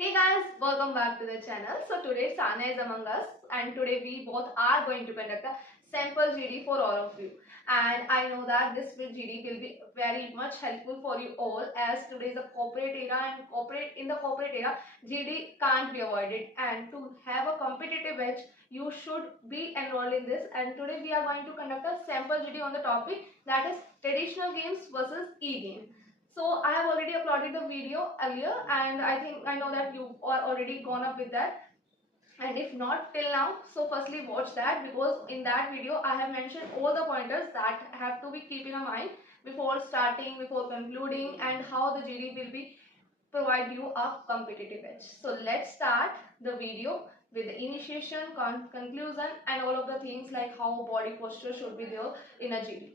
Hey guys, welcome back to the channel. So today Sanya is among us and today we both are going to conduct a sample GD for all of you. And I know that this GD will be very much helpful for you all as today is a corporate era and in the corporate era GD can't be avoided, and to have a competitive edge you should be enrolled in this. And today we are going to conduct a sample GD on the topic that is traditional games versus e-game. So I have already uploaded the video earlier and I know that you are already gone up with that, and if not till now, so firstly watch that, because in that video I have mentioned all the pointers that have to be keep in mind before starting, before concluding, and how the GD will be provide you a competitive edge. So let's start the video with the initiation, conclusion and all of the things like how body posture should be there in a GD.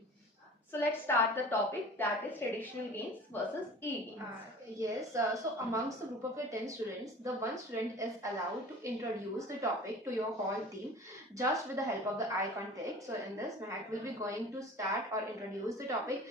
So let's start the topic that is traditional games versus e-games. So amongst the group of your 10 students, the one student is allowed to introduce the topic to your whole team just with the help of the eye contact. So in this, Mehak will be going to start or introduce the topic.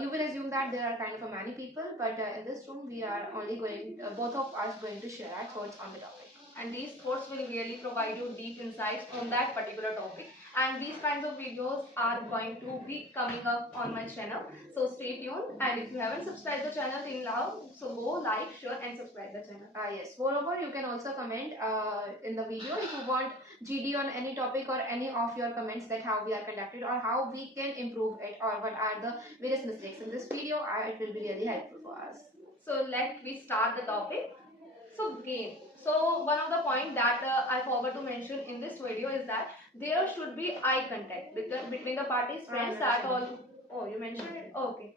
You will assume that there are kind of many people, but in this room we are only going, both of us going to share our thoughts on the topic. And these thoughts will really provide you deep insights on that particular topic, and these kinds of videos are going to be coming up on my channel, so stay tuned. And if you haven't subscribed the channel till now, so go like, share and subscribe the channel. Yes, moreover you can also comment in the video if you want GD on any topic or any of your comments that how we are conducted or how we can improve it or what are the various mistakes in this video. It will be really helpful for us. So let me start the topic. So game. So one of the point that I forgot to mention in this video is that there should be eye contact between the participants. That all. Oh, you mentioned it. Okay.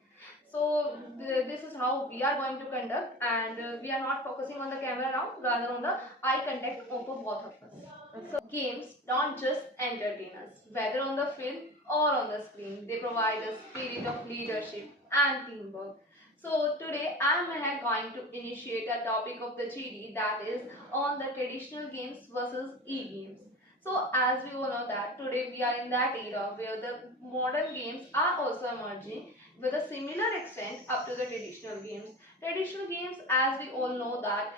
So this is how we are going to conduct, and we are not focusing on the camera now, rather on the eye contact of both of us. So games don't just entertain us, whether on the field or on the screen. They provide a spirit of leadership and teamwork. So today I am going to initiate a topic of the GD that is on the traditional games versus e-games. So as we all know that today we are in that era where the modern games are also emerging with a similar extent up to the traditional games. Traditional games, as we all know that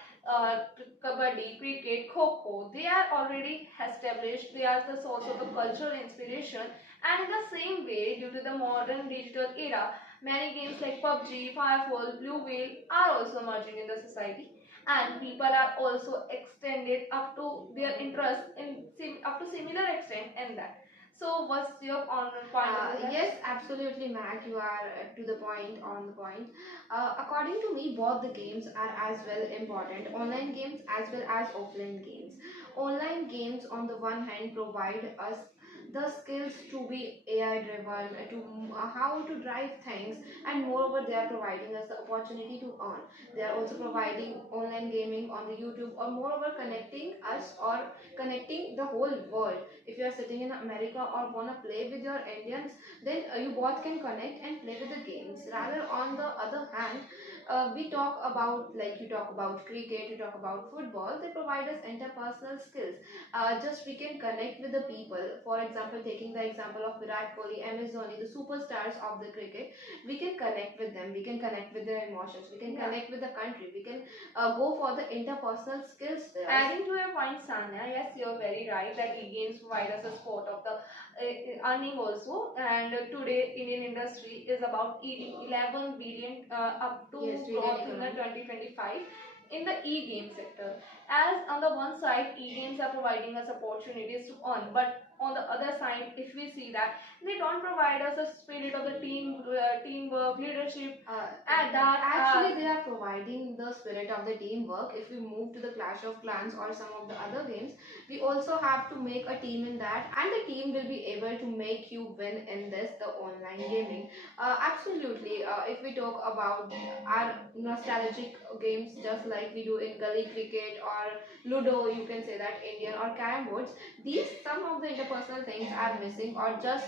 kabaddi, cricket, kho-kho, they are already established. They are the source of the cultural inspiration, and in the same way, due to the modern digital era, many games like PUBG, Firefall, Blue Whale are also emerging in the society, and people are also extended up to their interest in up to similar extent in that. So what's your point of view? Yes, absolutely, Mac. You are to the point, on the point. According to me, both the games are as well important. Online games as well as offline games. Online games, on the one hand, provide us the skills to be AI driven, to how to drive things, and moreover, they are providing us the opportunity to earn. They are also providing online gaming on the YouTube, or moreover, connecting us or connecting the whole world. If you are sitting in America or want to play with your Indians, then you both can connect and play with the games. Rather, on the other hand, we talk about, like you talk about cricket, you talk about football, they provide us interpersonal skills. Just we can connect with the people. For example, taking the example of Virat Kohli, MS Dhoni, the superstars of the cricket, we can connect with them, we can connect with their emotions, we can connect with the country, we can go for the interpersonal skills there. Adding to your point, Sanya, yes, you're very right that e-games provide us a sport of the earning also, and today Indian industry is about 11 billion up to growth in the 2025 in the e-game sector. As on the one side, e-games are providing us opportunities to earn, but on the other side, if we see that they don't provide us a spirit of the teamwork, leadership, and that actually they are providing the spirit of the teamwork. If we move to the Clash of Clans or some of the other games, we also have to make a team in that, and the team will be able to make you win in this, the online gaming. Absolutely. If we talk about our nostalgic games, just like we do in gully cricket or Ludo, you can say that Indian, or carom boards, these some of the interpersonal things are missing or just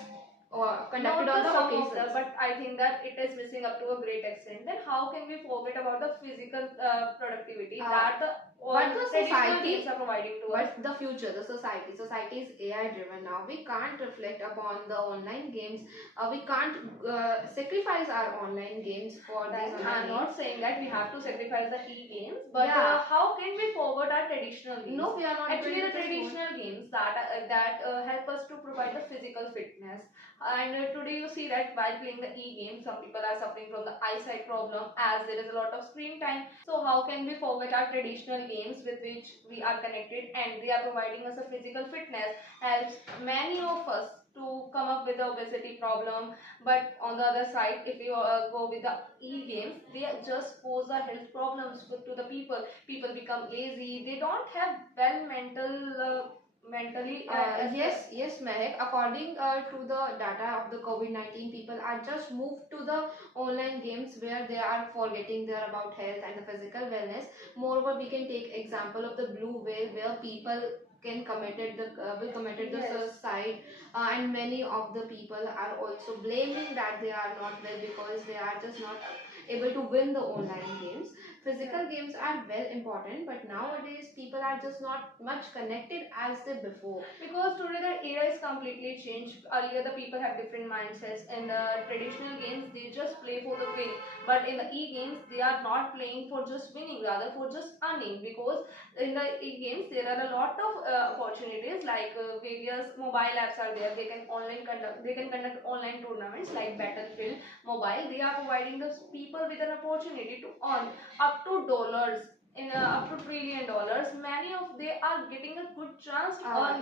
conducted on the occasions. But I think that it is missing up to a great extent. Then how can we forget about the physical productivity that the or But the traditional society, games are providing to us. but the future, the society is AI driven now. We can't reflect upon the online games. We can't sacrifice our online games for these That other I'm games. not saying that we have to sacrifice the e-games, but Yeah. how can we forward our traditional games? No, we are not Actually, going the to just traditional games that help us to provide the physical fitness. And today you see that while playing the e-games, some people are suffering from the eyesight problem as there is a lot of screen time. So how can we forget our traditional games with which we are connected and they are providing us a physical fitness, helps many of us to come up with the obesity problem. But on the other side, if you go with the e-games, they just pose a health problems to the people. People become lazy. They don't have well mentally. Yes, Mehak. According to the data of the COVID-19, people are just moved to the online games where they are forgetting their about health and the physical wellness. Moreover, we can take example of the blue whale where people can committed the will committed the Yes. suicide, and many of the people are also blaming that they are not well because they are just not able to win the online games. Physical games are well important, but nowadays people are just not much connected as they before. Because today the era is completely changed. Earlier the people have different mindsets. In the traditional games they just play for the win, but in the e-games they are not playing for just winning, rather for just earning. Because in the e-games there are a lot of opportunities, like various mobile apps are there. They can conduct online tournaments like Battlefield Mobile. They are providing the people with an opportunity to earn up to dollars, in up to $1 trillion. Many of they are getting a good chance to earn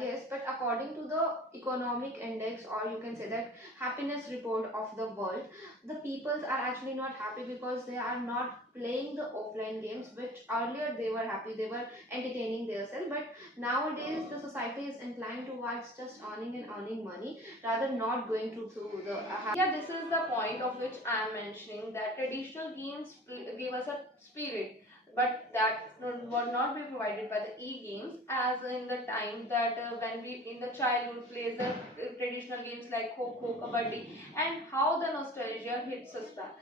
Yes. But according to the economic index, or you can say that happiness report of the world, the peoples are actually not happy because they are not playing the offline games, which earlier they were happy, they were entertaining themselves. But nowadays the society is inclined towards just earning and earning money, rather not going through the. Yeah, this is the point of which I am mentioning, that traditional games give us a spirit, but that would not be provided by the e-games, as in the time that when we in the childhood plays the traditional games like kho, kabaddi, and how the nostalgia hits us back.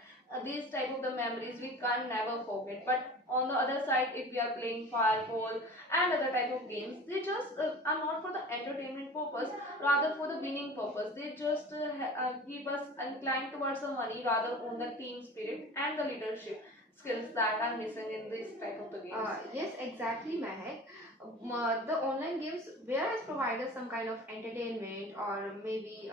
These type of the memories we can never forget. But on the other side, if we are playing fireball and other type of games, they just are not for the entertainment purpose, rather for the winning purpose. They just keep us inclined towards the money rather on the team spirit and the leadership skills that are missing in this type of the games. Yes, exactly, Mehak. The online games, whereas provide us some kind of entertainment, or maybe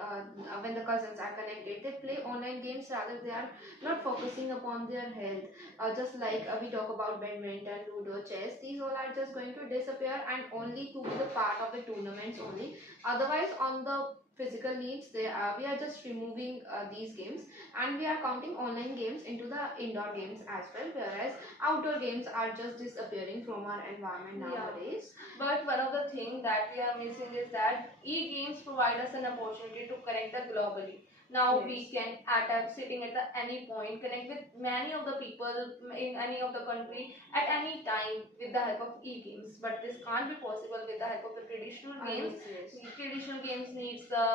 when the cousins are connected, they play online games, rather they are not focusing upon their health. Just like we talk about badminton, ludo, chess, these all are just going to disappear and only to be the part of the tournaments only. Otherwise, on the physical needs, we are just removing these games, and we are counting online games into the indoor games as well, whereas outdoor games are just disappearing from our environment nowadays. But one of the things that we are missing is that e-games provide us an opportunity to connect us globally. Now Yes. we can, at sitting at the any point, connect with many of the people in any of the country at any time with the help of e-games. But this can't be possible with the help of the traditional games. Yes. Traditional games needs the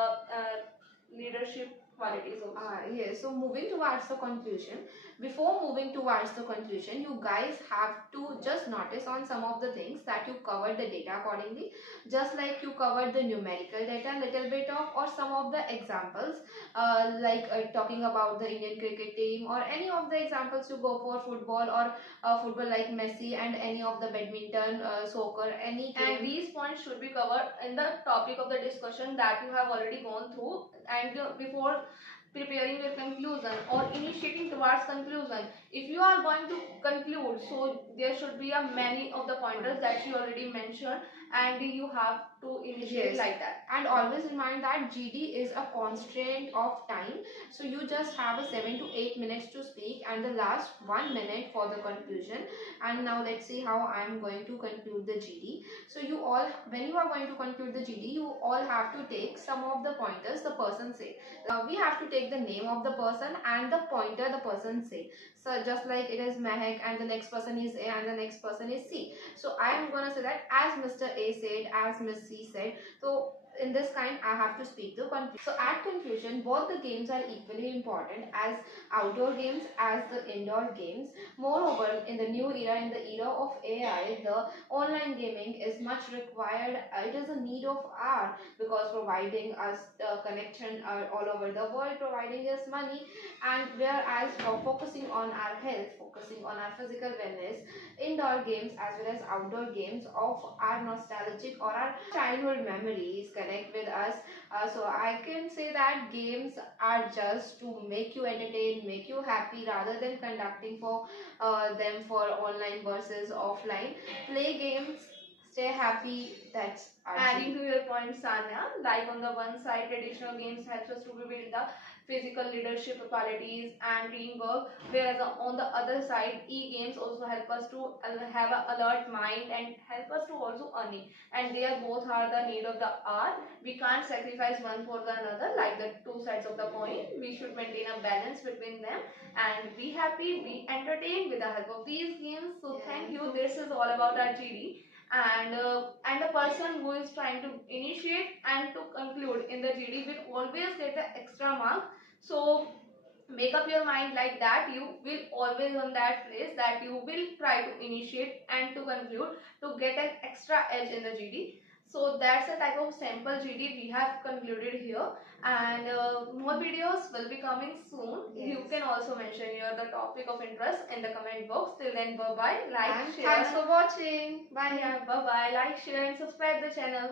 leadership qualities also. Yes, so moving towards the conclusion, before moving towards the conclusion, you guys have to just notice on some of the things that you covered the data accordingly, just like you covered the numerical data little bit of, or some of the examples, like talking about the Indian cricket team, or any of the examples you go for football, or football like Messi, and any of the badminton, soccer, any game. And these points should be covered in the topic of the discussion that you have already gone through, and before preparing your conclusion or initiating towards conclusion, if you are going to conclude, so there should be a many of the pointers that you already mentioned, and you have to initiate. Yes. Like that. And always remind that GD is a constraint of time, so you just have a 7 to 8 minutes to speak, and the last 1 minute for the conclusion. And now let's see how I am going to conclude the GD. So you all, when you are going to conclude the GD, you all have to take some of the pointers the person say. We have to take the name of the person and the pointer the person say. So just like it is Mehak, and the next person is A, and the next person is C. So I am gonna say that as Mr. A said, as Miss C said. So in this kind, I have to speak the conclusion. So at conclusion, both the games are equally important as outdoor games as the indoor games. Moreover, in the new era, in the era of AI, the online gaming is much required. It is a need of hour because providing us the connection all over the world, providing us money, and whereas for focusing on our health, focusing on our physical wellness, indoor games as well as outdoor games of our nostalgic or our childhood memories connect with us. So I can say that games are just to make you entertain, make you happy rather than conducting for them for online versus offline. Play games, stay happy. That's our Adding to your point, Sanya, like on the one side, traditional games helps us to build the physical leadership qualities and teamwork, whereas on the other side, e-games also help us to have an alert mind and help us to also earning. And they are both are the need of the hour. We can't sacrifice one for the another, like the two sides of the coin. We should maintain a balance between them and be happy, be entertained with the help of these games. So thank you. This is all about our GD, and the person who is trying to initiate and to conclude in the GD will always get the extra mark. So make up your mind like that. You will always on that place that you will try to initiate and to conclude to get an extra edge in the GD. So that's a type of sample GD we have concluded here, and more videos will be coming soon. Yes. You can also mention your the topic of interest in the comment box. Till then, bye bye. Like, And share. thanks for watching. Bye. Yeah, bye bye. Like, share, and subscribe the channel.